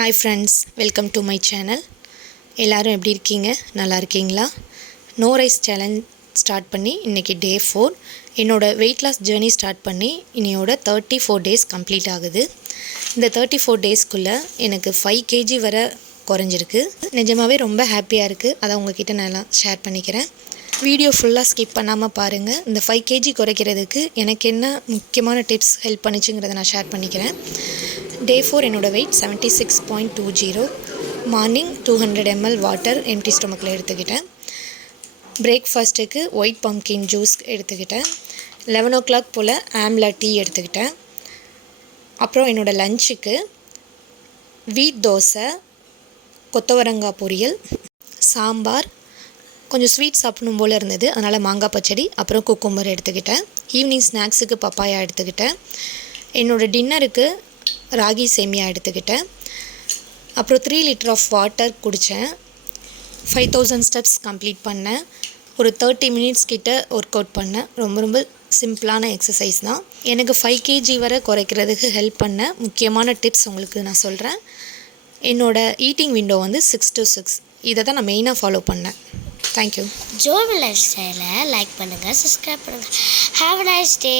Hi friends, welcome to my channel. எல்லாரும் எப்படி இருக்கீங்க? நல்லா இருக்கீங்களா? நோ ரைஸ் சேலஞ்ச் ஸ்டார்ட் பண்ணி இன்னைக்கு டே 4. என்னோட வெயிட் லாஸ் ஜர்னி ஸ்டார்ட் பண்ணி இன்னையோட 34 டேஸ் கம்ப்ளீட் ஆகுது. இந்த 34 டேஸ்க்குள்ள எனக்கு 5 kg வரை குறைஞ்சிருக்கு. நிஜமாவே ரொம்ப ஹாப்பியாக இருக்குது. அதை உங்ககிட்ட நான் ஷேர் பண்ணிக்கிறேன். வீடியோ ஃபுல்லாக ஸ்கிப் பண்ணாமல் பாருங்கள். இந்த 5 kg குறைக்கிறதுக்கு எனக்கு என்ன முக்கியமான டிப்ஸ் ஹெல்ப் பண்ணிச்சுங்கிறத நான் ஷேர் பண்ணிக்கிறேன். டே 4 என்னோடய weight 76.20. Morning 200 ml water empty ஸ்டொமக்கில் எடுத்துக்கிட்டேன். பிரேக்ஃபாஸ்ட்டுக்கு ஒயிட் பம்கின் ஜூஸ் எடுத்துக்கிட்டேன். 11 o'clock போல் ஆம்லா டீ எடுத்துக்கிட்டேன். அப்புறம் என்னோடய லஞ்சுக்கு வீட் தோசை, கொத்தவரங்காய் பொரியல், சாம்பார், கொஞ்சம் ஸ்வீட் சாப்பிடணும் போல் இருந்தது, அதனால் மாங்காய் பச்சடி, அப்புறம் குக்கும்பர் எடுத்துக்கிட்டேன். ஈவினிங் ஸ்நாக்ஸுக்கு பப்பாயா எடுத்துக்கிட்டேன். என்னோடய டின்னருக்கு ராகி சேமியா எடுத்துக்கிட்டேன். அப்புறம் 3 liter ஆஃப் வாட்டர் குடித்தேன். 5000 ஸ்டெப்ஸ் கம்ப்ளீட் பண்ணேன். ஒரு 30 minutes கிட்ட ஒர்க் அவுட் பண்ணேன். ரொம்ப சிம்பிளான எக்ஸசைஸ் தான். எனக்கு 5 kg வரை குறைக்கிறதுக்கு ஹெல்ப் பண்ண முக்கியமான டிப்ஸ் உங்களுக்கு நான் சொல்கிறேன். என்னோடய ஈட்டிங் விண்டோ வந்து 6 to 6. இதை தான் நான் மெயினாக ஃபாலோ பண்ணேன். தேங்க்யூ. ஜோவி லைஃப் ஸ்டைலை லைக் பண்ணுங்கள், சப்ஸ்கிரைப் பண்ணுங்கள். Have a nice day.